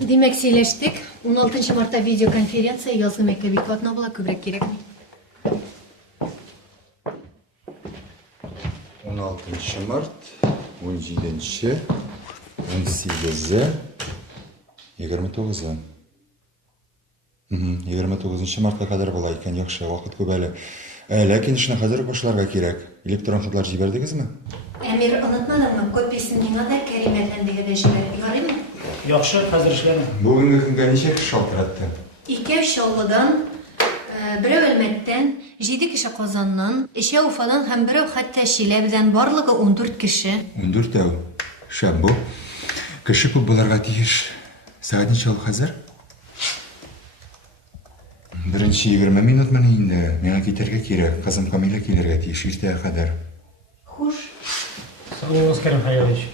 Demek söyleştik. 16 Mart'ta video konferansiya yazgı mektebi katına bula kübrek gerek. 16 Mart, 17, 18, 29. 29 Mart'a kadar bola ekan, yaxshi, vaqt ko'p hali. Lekin ishni hozir boshlarga kerak. Elektron xatlar jiberdingizmi? Emir unutmadın mı? Kopyasını da Kerim Efendi'ye de jiberdip yarayım mı? Yaxshi, hozir ishlayman. Bugungi kunga necha kishi shaltiratdi? İki Şallı'dan, biri Ölmet'ten, 7 kişi Kazan'dan, işe Ufa'dan hem biri hatta Şile'den varlığı 14 kişi. 14 tav. Shab bu. Kishi ko'p bo'larga tegish. Soat necha hozir? Birinchi 20 minut mana endi. Menga ketarga kerak. Qizim Kamila kelarga tegish ertaga qadar. Xush. Sog' bo'ling, Kerim Hayovich.